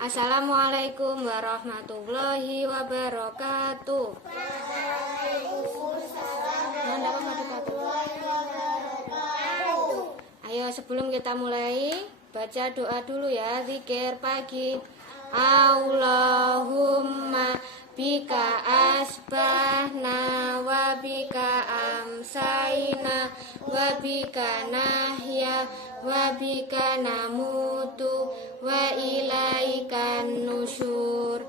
Assalamualaikum warahmatullahi wabarakatuh. Ayo sebelum kita mulai baca doa dulu ya, zikir pagi. Allahumma bika asbahna wa bika amsayna wa bika nahya wa bika namutu wa ilaikan nusyur.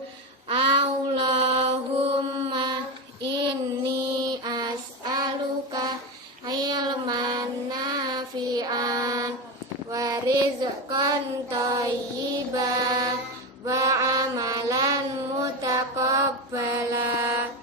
Allahumma inni as'aluka ilman nafi'an wa rizqan thayyiban wa amalan mutaqabbala.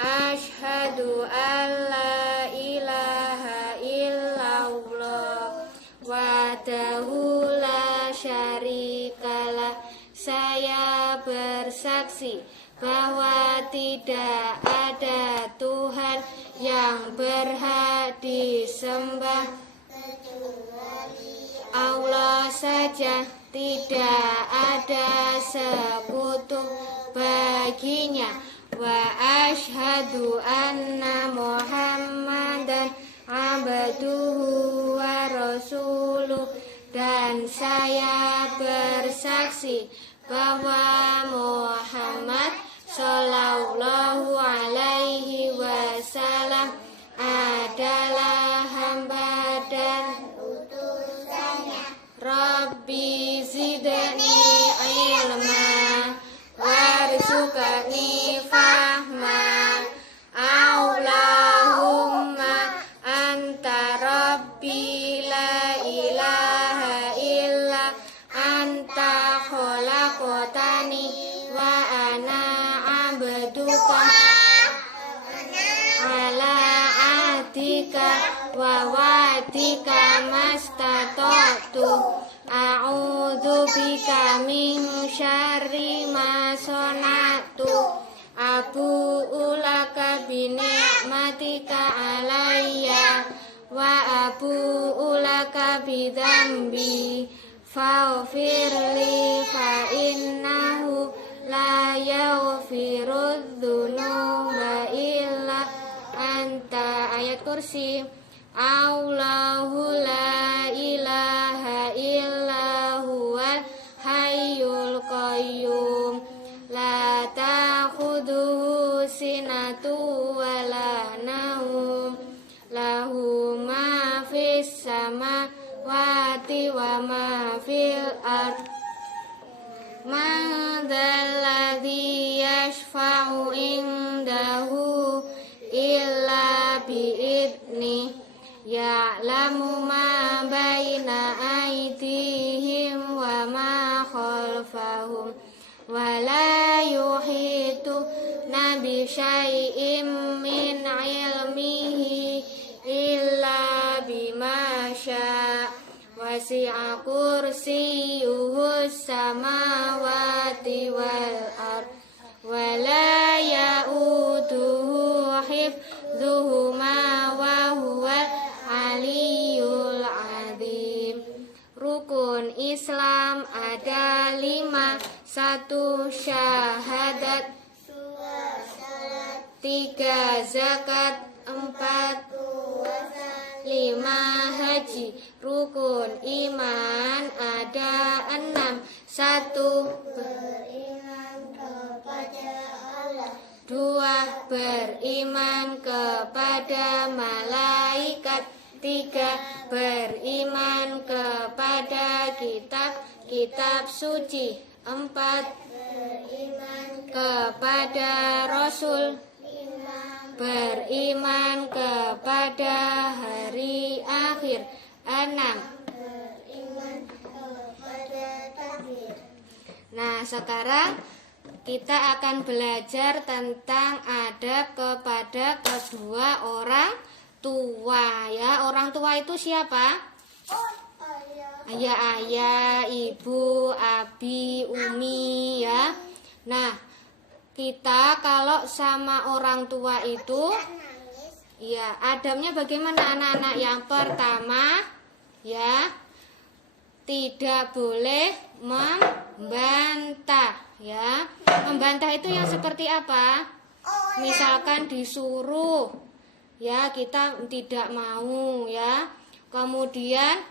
Asyhadu an la ilaha illallah wahdahu la syarikalah. Saya bersaksi bahwa tidak ada Tuhan yang berhak disembah Allah saja, tidak ada sekutu baginya. Wa asyhadu anna Muhammadan abduhu wa rasuluh, dan saya bersaksi bahwa Muhammad sallallahu alaihi wasallam adalah hamba dan utusannya. Rabbi zidni ilma warzuqni fahma. Allahumma anta rabbi la ilaha illa anta khalaqtani wa ana abduka ala ahdika wa wa'dika mastata'tu. A'udzu bika min syarri ma sana'tu. Abu'u laka bi ni'matika alayya wa abu'u laka bi dzambi faghfirli fa innahu la yaghfirudz dzunuba illa anta. Ayat kursi. Allahu la ilaha illa huwal hayyul qayyum la ta'khudhuhu sinatun wa la naum lahu ma fis samawati wa ma fil ard. Man dzalladzi yashfa'u indahu illa bi'idni ya'lamu ma baina aydihim wa ma khalfahum wa la yuhituna bi syai'in min ilmihi illa bima syaa. Wasi'a kursiyyuhus samawati wal ard wa la ya'uduhu hifdzuhuma wa huwal aliyul azim. Rukun Islam ada 5. 1 syahadat, 3 zakat, 4 5 haji. Rukun iman ada 6. 1 beriman kepada Allah, 2 beriman kepada malaikat, 3 beriman kepada kitab suci, 4 beriman kepada Rasul, 5 beriman kepada hari akhir, 6 beriman kepada takdir. Nah, sekarang kita akan belajar tentang adab kepada kedua orang tua ya. Orang tua itu siapa? Ayah, ibu, abi, umi ya. Nah, kita kalau sama orang tua itu ya adabnya bagaimana anak-anak? Yang pertama ya, tidak boleh membantah. Mudah itu yang seperti apa? Misalkan disuruh, ya kita tidak mau ya. Kemudian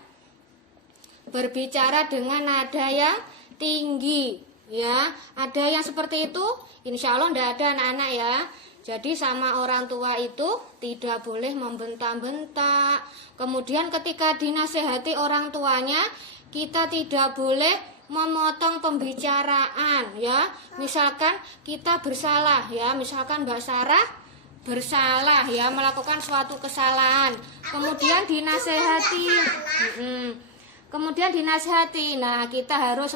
berbicara dengan nada yang tinggi, ya. Ada yang seperti itu? Insya Allah tidak ada anak-anak ya. Jadi sama orang tua itu tidak boleh membentak-bentak. Kemudian ketika dinasehati orang tuanya, kita tidak boleh memotong pembicaraan ya. Misalkan kita bersalah ya, misalkan Mbak Sarah bersalah ya, melakukan suatu kesalahan. Kemudian dinasehati. Kemudian dinasehati. Nah, kita harus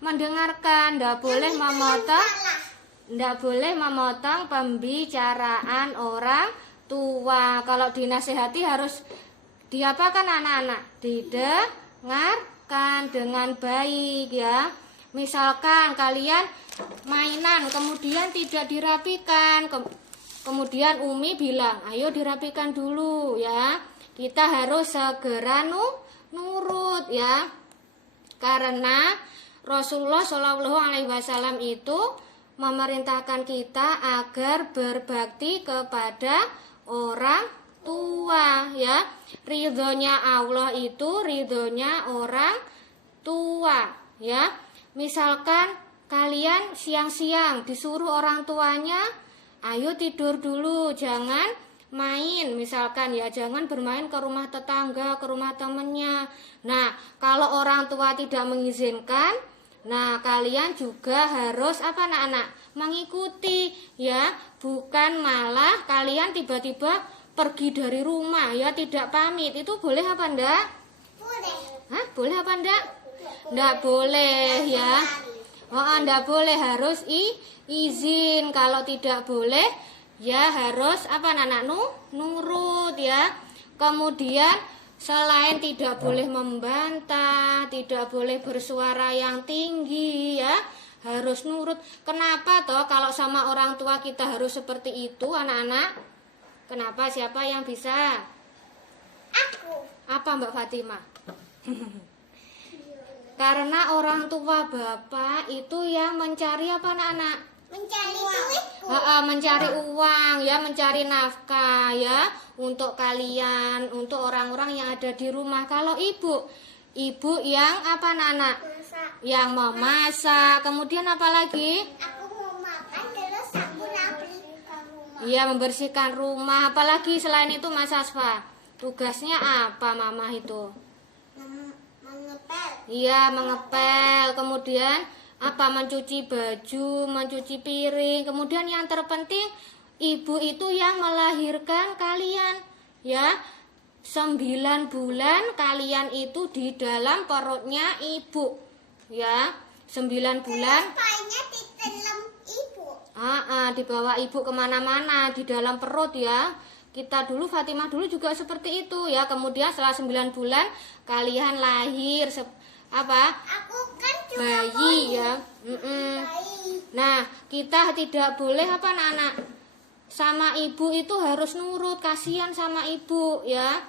mendengarkan, tidak boleh memotong pembicaraan orang tua. Kalau dinasehati harus diapakan anak-anak? Didengarkan dengan baik ya. Misalkan kalian mainan kemudian tidak dirapikan, kemudian Umi bilang, ayo dirapikan dulu ya. Kita harus segera nurut ya. Karena Rasulullah SAW itu memerintahkan kita agar berbakti kepada orang tua ya. Ridhonya Allah itu ridhonya orang tua ya. Misalkan kalian siang-siang disuruh orang tuanya, ayo tidur dulu, jangan main, misalkan ya, jangan bermain ke rumah tetangga, ke rumah temennya. Nah, kalau orang tua tidak mengizinkan, nah kalian juga harus apa anak-anak? Mengikuti ya, bukan malah kalian tiba-tiba pergi dari rumah ya, tidak pamit. Itu boleh apa enggak? Boleh. Hah, boleh apa enggak? Enggak boleh ya. Enggak boleh, harus izin. Kalau tidak boleh ya harus apa anak-anak? Nurut ya. Kemudian selain tidak boleh membantah, tidak boleh bersuara yang tinggi ya, harus nurut. Kenapa toh kalau sama orang tua kita harus seperti itu anak-anak? Kenapa? Siapa yang bisa? Aku. Apa Mbak Fatimah? Karena orang tua bapak itu yang mencari apa anak-anak? Mencari duit. Mencari uang ya, mencari nafkah ya, untuk kalian, untuk orang-orang yang ada di rumah. Kalau ibu yang apa anak-anak? Masak. Yang memasak. Kemudian apa lagi? Aku mau makan terus aku bersihkan rumah. Iya, membersihkan rumah. Apalagi selain itu Mas Asfa? Tugasnya apa mama itu? Mengepel. Iya, mengepel. Kemudian apa? Mencuci baju, mencuci piring. Kemudian yang terpenting, ibu itu yang melahirkan kalian ya. 9 bulan kalian itu di dalam perutnya ibu ya. 9 bulan Kayaknya di dalam ibu. dibawa ibu kemana-mana di dalam perut ya. Kita dulu, Fatimah dulu juga seperti itu ya. Kemudian setelah 9 bulan kalian lahir apa? Aku kan juga Bayi ya. bayi. Nah, kita tidak boleh apa anak-anak? Sama ibu itu harus nurut, kasihan sama ibu ya.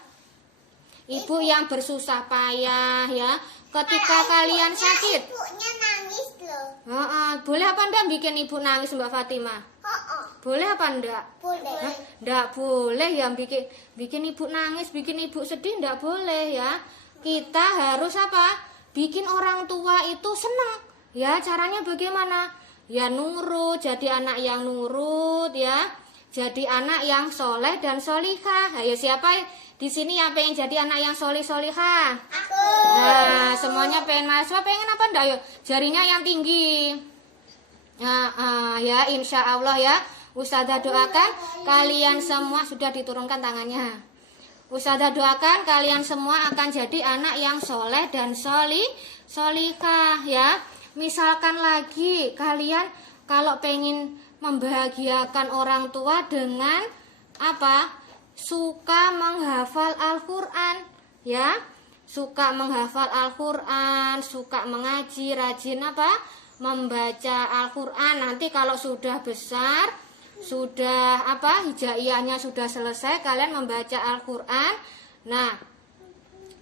Ibu yang bersusah payah ya. Ketika kalian sakit, Ibunya nangis loh. boleh apa enggak bikin ibu nangis Mbak Fatimah? Boleh apa enggak? Boleh. Enggak boleh ya, bikin ibu nangis, bikin ibu sedih, enggak boleh ya. Kita harus apa? Bikin orang tua itu senang ya. Caranya bagaimana? Ya nurut, jadi anak yang nurut ya. Jadi anak yang soleh dan solihah. Ayo, siapa di sini yang pengen jadi anak yang solihah? Aku. Nah, semuanya pengen mahasiswa, pengen apa enggak? Ayo, jarinya yang tinggi. Ya, insya Allah ya. Ustazah doakan kalian semua, sudah diturunkan tangannya. Ustazah doakan kalian semua akan jadi anak yang soleh dan solihah ya. Misalkan lagi kalian kalau pengen membahagiakan orang tua dengan apa? Suka menghafal Al-Quran ya. Suka menghafal Al-Quran, suka mengaji, rajin apa? Membaca Al-Quran. Nanti kalau sudah besar, sudah apa, hijaiyahnya sudah selesai, kalian membaca Al-Quran. Nah,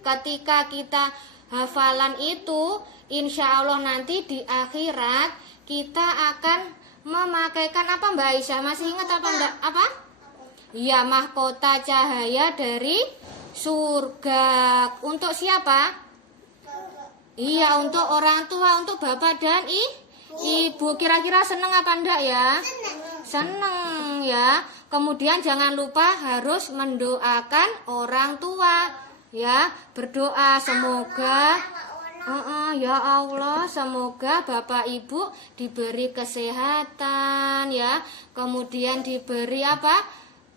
ketika kita hafalan itu, insya Allah nanti di akhirat kita akan memakaikan apa Mbak Aisyah? Masih ingat apa enggak? Apa? Iya, mahkota cahaya dari surga. Untuk siapa? Iya, untuk orang tua, untuk bapak dan ibu. Kira-kira seneng apa enggak ya? Seneng ya. Kemudian jangan lupa harus mendoakan orang tua ya. Berdoa semoga ya Allah, semoga bapak ibu diberi kesehatan ya. Kemudian diberi apa?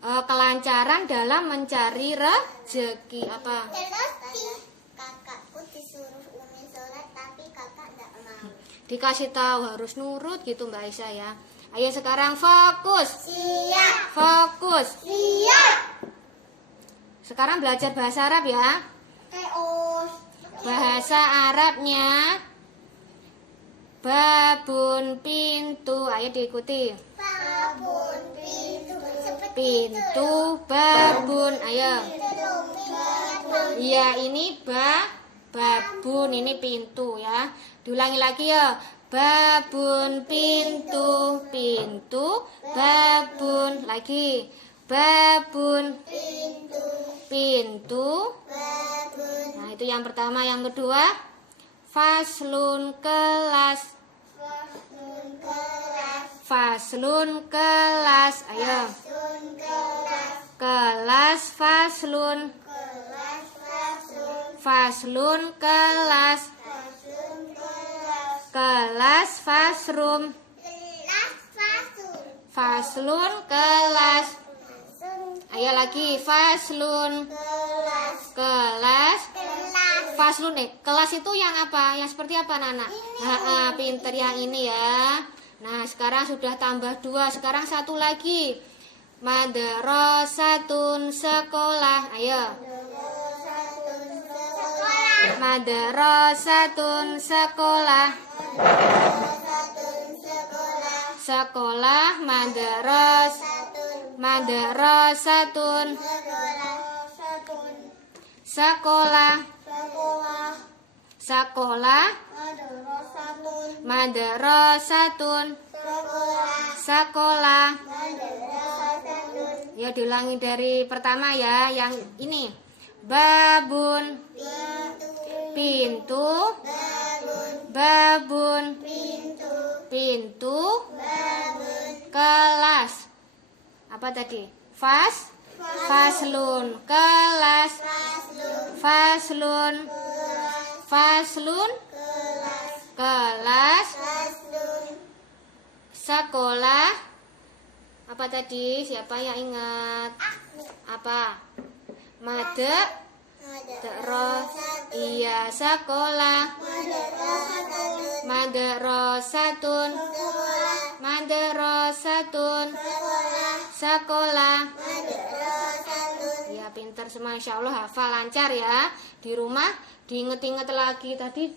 Kelancaran dalam mencari rezeki apa? Terus kakakku disuruh Umi sholat tapi kakak nggak mau. Dikasih tahu harus nurut gitu Mbak Aisyah ya. Ayo sekarang fokus. Siap. Fokus. Siap. Sekarang belajar bahasa Arab ya. Bahasa Arabnya babun pintu. Ayo diikuti. Babun pintu. Pintu babun. Ayo. Iya, ini babun, ini pintu ya. Diulangi lagi ya. Babun pintu, pintu babun. Lagi. Babun pintu. Nah, itu yang pertama. Yang kedua, faslun kelas. Faslun kelas. Ayo. Kelas faslun. Faslun kelas. Kelas fasrum. Faslun kelas. Ayo lagi, faslun kelas. Faslun kelas itu yang apa? Yang seperti apa Nana? Pinter yang ini ya. Nah, sekarang sudah tambah 2. Sekarang 1 lagi. Madrasatun sekolah. Ayo. Madrasatun sekolah. Sekolah madrasatun. Sekolah. Sekolah madrasatun. Sekolah. Ya, diulangi dari pertama ya. Yang ini. Babun. Pintu. Babun. Pintu. Kelas. Apa tadi? Faslun. Kelas. Faslun. Faslun. Kelas. Sekolah. Apa tadi? Siapa yang ingat? Apa? Iya, sekolah. Madrasatun. Madrasatun. Sekolah. Ya, pinter semua, insya Allah hafal lancar ya. Di rumah diinget-inget lagi. Tadi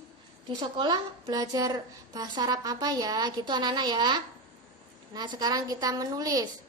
di sekolah belajar bahasa Arab apa ya, gitu anak-anak ya. Nah, sekarang kita menulis.